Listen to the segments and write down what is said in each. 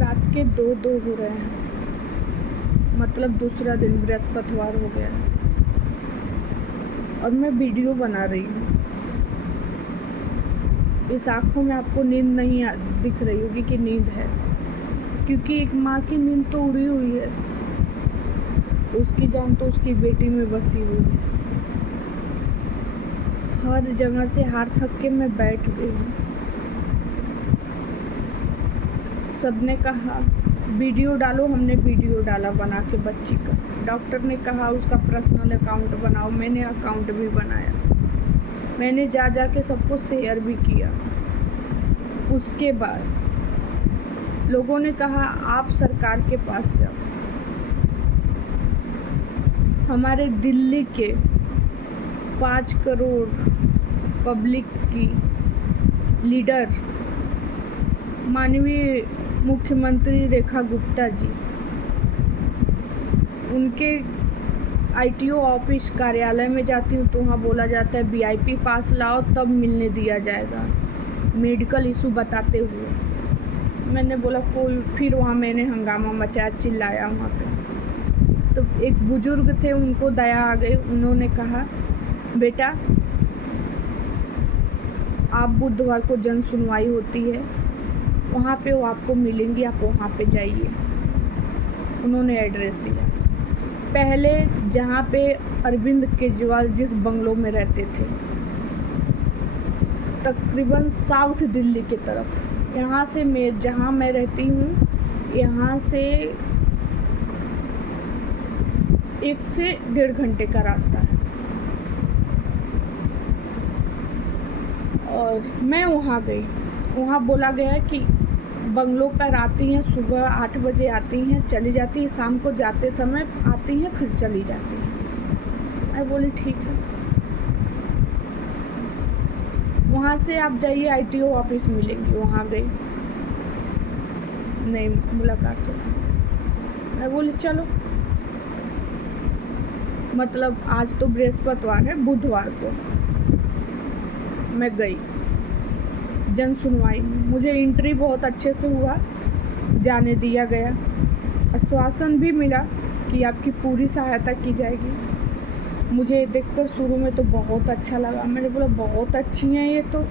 रात के 2 हो रहे हैं, मतलब दूसरा दिन बृहस्पतिवार हो गया है और मैं वीडियो बना रही हूँ। इस आँखों में आपको नींद नहीं दिख रही होगी कि नींद है, क्योंकि एक माँ की नींद तो उड़ी हुई है, उसकी जान तो उसकी बेटी में बसी हुई है। हर जगह से हार थक के मैं बैठ गई हूँ। सबने कहा वीडियो डालो, हमने वीडियो डाला बना के बच्ची का। डॉक्टर ने कहा उसका पर्सनल अकाउंट बनाओ, मैंने अकाउंट भी बनाया। मैंने जा के सबको शेयर भी किया। उसके बाद लोगों ने कहा आप सरकार के पास जाओ। हमारे दिल्ली के 5 करोड़ पब्लिक की लीडर माननीय मुख्यमंत्री रेखा गुप्ता जी, उनके ITO ऑफिस कार्यालय में जाती हूँ तो वहाँ बोला जाता है VIP पास लाओ तब मिलने दिया जाएगा, मेडिकल इशू बताते हुए। मैंने बोला कोई, फिर वहाँ मैंने हंगामा मचाया, चिल्लाया वहाँ पे। तो एक बुजुर्ग थे, उनको दया आ गई। उन्होंने कहा बेटा आप बुधवार को जन सुनवाई होती है, वहाँ पे वो आपको मिलेंगी, आप वहाँ पे जाइए। उन्होंने एड्रेस दिया। पहले जहाँ पे अरविंद केजरीवाल जिस बंगलों में रहते थे, तकरीबन साउथ दिल्ली की तरफ, यहाँ से जहाँ मैं रहती हूँ, यहाँ से 1 से 1.5 घंटे का रास्ता है। और मैं वहाँ गई। वहाँ बोला गया है कि बंगलों पर आती हैं, सुबह 8 बजे आती हैं, चली जाती हैं, शाम को जाते समय आती हैं, फिर चली जाती हैं। मैं बोली ठीक है। वहाँ से आप जाइए, ITO ऑफिस मिलेंगी। वहाँ गई, नहीं मुलाकात हो। मैं बोली चलो, मतलब आज तो बृहस्पतिवार है, बुधवार को मैं गई जन सुनवाई में। मुझे एंट्री बहुत अच्छे से हुआ, जाने दिया गया। आश्वासन भी मिला कि आपकी पूरी सहायता की जाएगी। मुझे देखकर शुरू में तो बहुत अच्छा लगा। मैंने बोला बहुत अच्छी हैं ये तो।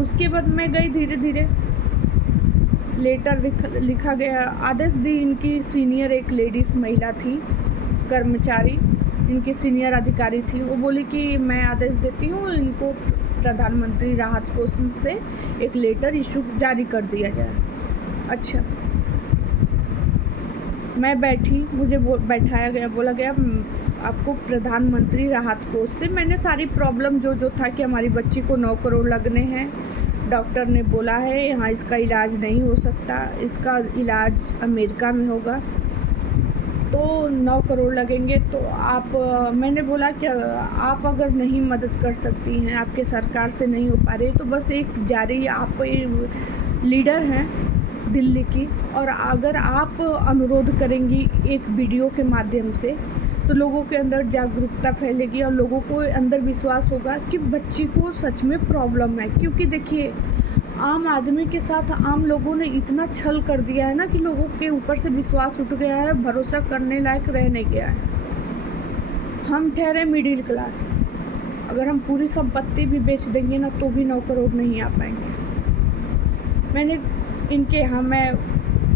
उसके बाद मैं गई, धीरे धीरे लेटर लिखा गया, आदेश दी। इनकी सीनियर एक लेडीज़ महिला थी, कर्मचारी, इनकी सीनियर अधिकारी थी। वो बोली कि मैं आदेश देती हूँ, इनको प्रधानमंत्री राहत कोष से एक लेटर इशू जारी कर दिया जाए। अच्छा, मैं बैठी, मुझे बैठाया गया, बोला गया आपको प्रधानमंत्री राहत कोष से। मैंने सारी प्रॉब्लम जो था कि हमारी बच्ची को 9 करोड़ लगने हैं, डॉक्टर ने बोला है यहाँ इसका इलाज नहीं हो सकता, इसका इलाज अमेरिका में होगा, तो 9 करोड़ लगेंगे। तो आप, मैंने बोला कि आप अगर नहीं मदद कर सकती हैं, आपके सरकार से नहीं हो पा रही, तो बस एक जारी, आप लीडर हैं दिल्ली की, और अगर आप अनुरोध करेंगी एक वीडियो के माध्यम से, तो लोगों के अंदर जागरूकता फैलेगी और लोगों को अंदर विश्वास होगा कि बच्ची को सच में प्रॉब्लम है। क्योंकि देखिए, आम आदमी के साथ आम लोगों ने इतना छल कर दिया है ना कि लोगों के ऊपर से विश्वास उठ गया है, भरोसा करने लायक रह नहीं गया है। हम ठहरे मिडिल क्लास, अगर हम पूरी संपत्ति भी बेच देंगे ना तो भी 9 करोड़ नहीं आ पाएंगे। मैंने इनके यहाँ, मैं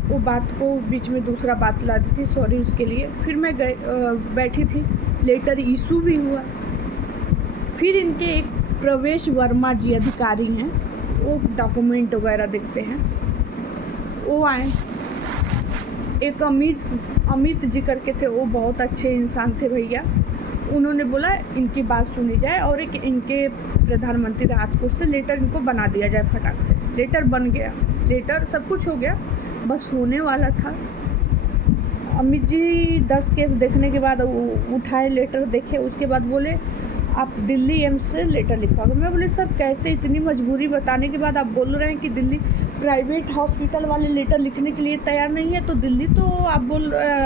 वो बात को बीच में दूसरा बात ला दी थी, सॉरी उसके लिए। फिर मैं बैठी थी, लेटर इशू भी हुआ। फिर इनके एक प्रवेश वर्मा जी अधिकारी हैं, वो डॉक्यूमेंट वगैरह देखते हैं, वो आए। एक अमित जी करके थे, वो बहुत अच्छे इंसान थे भैया। उन्होंने बोला इनकी बात सुनी जाए और एक इनके प्रधानमंत्री राहत कोष से लेटर इनको बना दिया जाए फटाक से। लेटर बन गया, लेटर सब कुछ हो गया, बस होने वाला था। अमित जी 10 केस देखने के बाद उठाए, लेटर देखे, उसके बाद बोले आप दिल्ली एम्स से लेटर लिखवाओगे। मैं बोले सर कैसे, इतनी मजबूरी बताने के बाद आप बोल रहे हैं कि दिल्ली प्राइवेट हॉस्पिटल वाले लेटर लिखने के लिए तैयार नहीं है, तो दिल्ली तो आप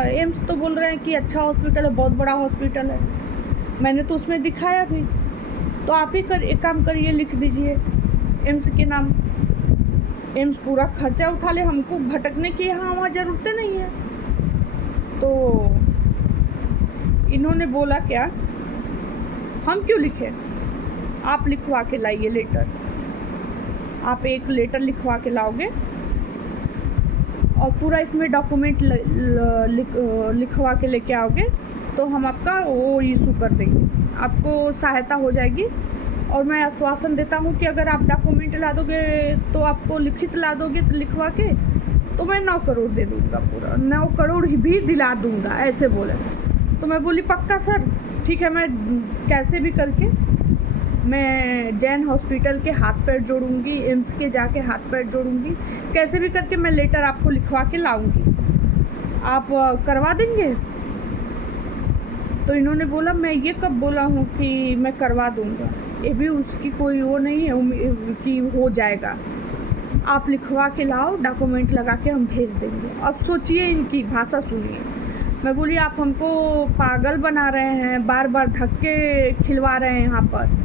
एम्स तो बोल रहे हैं कि अच्छा हॉस्पिटल है, बहुत बड़ा हॉस्पिटल है, मैंने तो उसमें दिखाया भी। तो आप ही एक काम करिए, लिख दीजिए एम्स के नाम। एम्स पूरा खर्चा उठा ले, हमको भटकने की यहाँ वहाँ ज़रूरतें नहीं है। तो इन्होंने बोला क्या, हम क्यों लिखें, आप लिखवा के लाइए लेटर, आप एक लेटर लिखवा के लाओगे और पूरा इसमें डॉक्यूमेंट लिखवा के लेके आओगे तो हम आपका वो इशू कर देंगे, आपको सहायता हो जाएगी। और मैं आश्वासन देता हूँ कि अगर आप डॉक्यूमेंट ला दोगे तो आपको लिखित ला दोगे तो लिखवा के, तो मैं 9 करोड़ दे दूँगा, पूरा 9 करोड़ भी दिला दूँगा, ऐसे बोले। तो मैं बोली पक्का सर, ठीक है, मैं कैसे भी करके मैं जैन हॉस्पिटल के हाथ पैर जोड़ूंगी, एम्स के जाके हाथ पैर जोड़ूंगी, कैसे भी करके मैं लेटर आपको लिखवा के लाऊंगी, आप करवा देंगे। तो इन्होंने बोला मैं ये कब बोला हूँ कि मैं करवा दूंगा, ये भी उसकी कोई वो नहीं है कि हो जाएगा, आप लिखवा के लाओ, डॉक्यूमेंट लगा के हम भेज देंगे। अब सोचिए इनकी भाषा सुनिए। मैं बोली आप हमको पागल बना रहे हैं, बार बार धक्के खिलवा रहे हैं।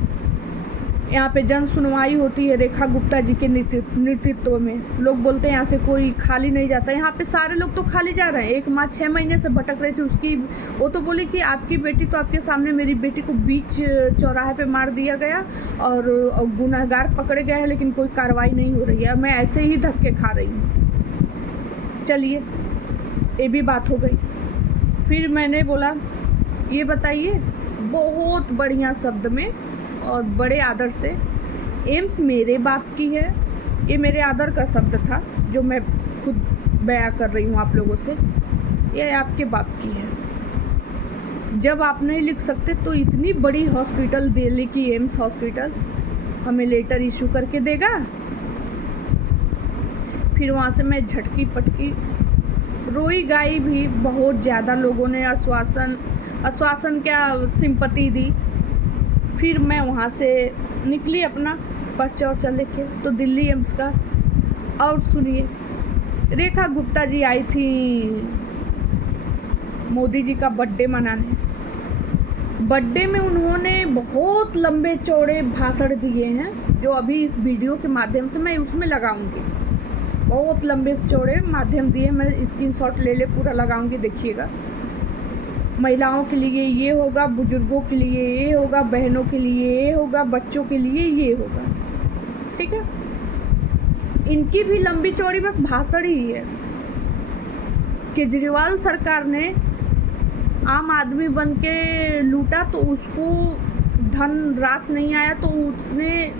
यहाँ पे जन सुनवाई होती है रेखा गुप्ता जी के नेतृत्व में, लोग बोलते हैं यहाँ से कोई खाली नहीं जाता, यहाँ पे सारे लोग तो खाली जा रहे हैं। एक माँ 6 महीने से भटक रही थी, उसकी वो तो बोली कि आपकी बेटी तो आपके सामने, मेरी बेटी को बीच चौराहे पे मार दिया गया और गुनहगार पकड़े गए हैं, लेकिन कोई कार्रवाई नहीं हो रही है, मैं ऐसे ही धक्के खा रही हूँ। चलिए ये भी बात हो गई। फिर मैंने बोला ये बताइए बहुत बढ़िया शब्द में और बड़े आदर से, एम्स मेरे बाप की है, ये मेरे आदर का शब्द था जो मैं खुद बयां कर रही हूँ आप लोगों से, ये आपके बाप की है। जब आप नहीं लिख सकते तो इतनी बड़ी हॉस्पिटल, दिल्ली की एम्स हॉस्पिटल हमें लेटर इशू करके देगा। फिर वहाँ से मैं झटकी पटकी रोई गाई भी, बहुत ज़्यादा लोगों ने आश्वासन क्या सिंपत्ति दी। फिर मैं वहाँ से निकली अपना पर्चा वर्चा लेके, तो दिल्ली एम्स का। और सुनिए, रेखा गुप्ता जी आई थी मोदी जी का बर्थडे मनाने। बर्थडे में उन्होंने बहुत लंबे चौड़े भाषण दिए हैं, जो अभी इस वीडियो के माध्यम से मैं उसमें लगाऊंगी। बहुत लंबे चौड़े माध्यम दिए, मैं स्क्रीनशॉट ले पूरा लगाऊंगी, देखिएगा। महिलाओं के लिए ये होगा, बुजुर्गों के लिए ये होगा, बहनों के लिए ये होगा, बच्चों के लिए ये होगा, ठीक है। इनकी भी लंबी चौड़ी बस भाषण ही है। केजरीवाल सरकार ने आम आदमी बन के लूटा तो उसको धन रास नहीं आया, तो उसने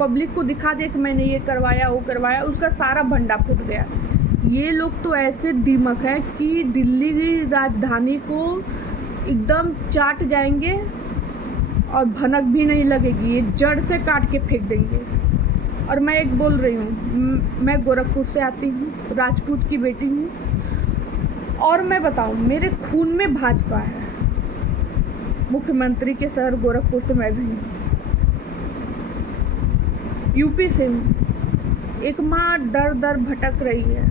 पब्लिक को दिखा दिया कि मैंने ये करवाया वो करवाया, उसका सारा भंडा फूट गया। ये लोग तो ऐसे दिमाग है कि दिल्ली की राजधानी को एकदम चाट जाएंगे और भनक भी नहीं लगेगी, ये जड़ से काट के फेंक देंगे। और मैं एक बोल रही हूँ, मैं गोरखपुर से आती हूँ, राजपूत की बेटी हूँ, और मैं बताऊँ मेरे खून में भाजपा है। मुख्यमंत्री के शहर गोरखपुर से मैं भी हूँ, यूपी से हूँ। एक माँ दर दर भटक रही है,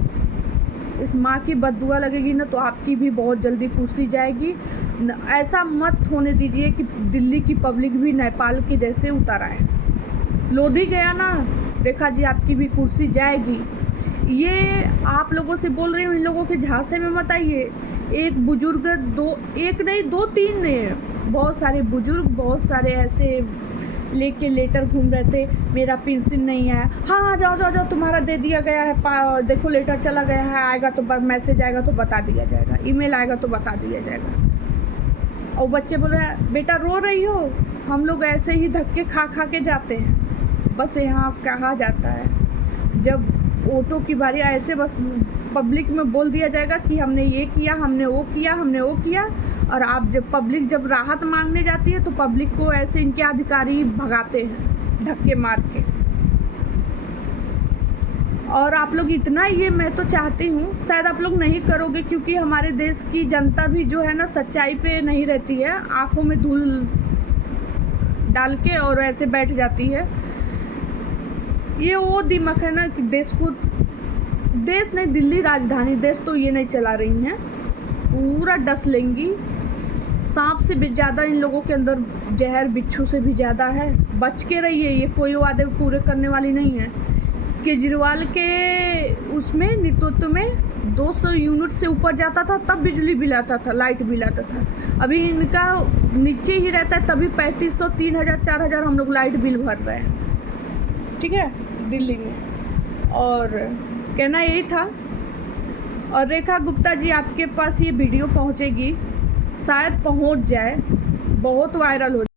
इस माँ की बददुआ लगेगी ना तो आपकी भी बहुत जल्दी कुर्सी जाएगी। ऐसा मत होने दीजिए कि दिल्ली की पब्लिक भी नेपाल के जैसे उतर आए। लोधी गया ना रेखा जी, आपकी भी कुर्सी जाएगी। ये आप लोगों से बोल रही हूँ, इन लोगों के झांसे में मत आइए। एक बुजुर्ग, एक नहीं 2-3 ने, बहुत सारे बुजुर्ग, बहुत सारे ऐसे लेके लेटर घूम रहे थे, मेरा पेंशन नहीं आया। हाँ जाओ जाओ जाओ, तुम्हारा दे दिया गया है, देखो लेटर चला गया है, आएगा तो मैसेज आएगा तो बता दिया जाएगा, ईमेल आएगा तो बता दिया जाएगा। और बच्चे बोल रहे हैं बेटा रो रही हो, हम लोग ऐसे ही धक्के खा खा के जाते हैं। बस यहाँ कहा जाता है जब ऑटो की बारी ऐसे बस पब्लिक में बोल दिया जाएगा कि हमने ये किया, हमने वो किया, हमने वो किया। और आप जब पब्लिक जब राहत मांगने जाती है तो पब्लिक को ऐसे इनके अधिकारी भगाते हैं धक्के मार के। और आप लोग इतना, ये मैं तो चाहती हूँ, शायद आप लोग नहीं करोगे क्योंकि हमारे देश की जनता भी जो है ना सच्चाई पे नहीं रहती है, आंखों में धूल डाल के और ऐसे बैठ जाती है। ये वो दिमाग है ना कि देश को, देश नहीं दिल्ली राजधानी, देश तो ये नहीं चला रही हैं, पूरा डस लेंगी। सांप से भी ज़्यादा इन लोगों के अंदर जहर बिच्छू से भी ज़्यादा है। बच के रहिए, ये कोई वादे पूरे करने वाली नहीं है। केजरीवाल के उसमें नेतृत्व में 200 यूनिट से ऊपर जाता था तब बिजली बिल आता था, लाइट बिल आता था। अभी इनका नीचे ही रहता है तभी 3500, 3000, 4000 हम लोग लाइट बिल भर रहे हैं, ठीक है, दिल्ली में। और कहना यही था। और रेखा गुप्ता जी, आपके पास ये वीडियो पहुंचेगी, शायद पहुंच जाए, बहुत वायरल हो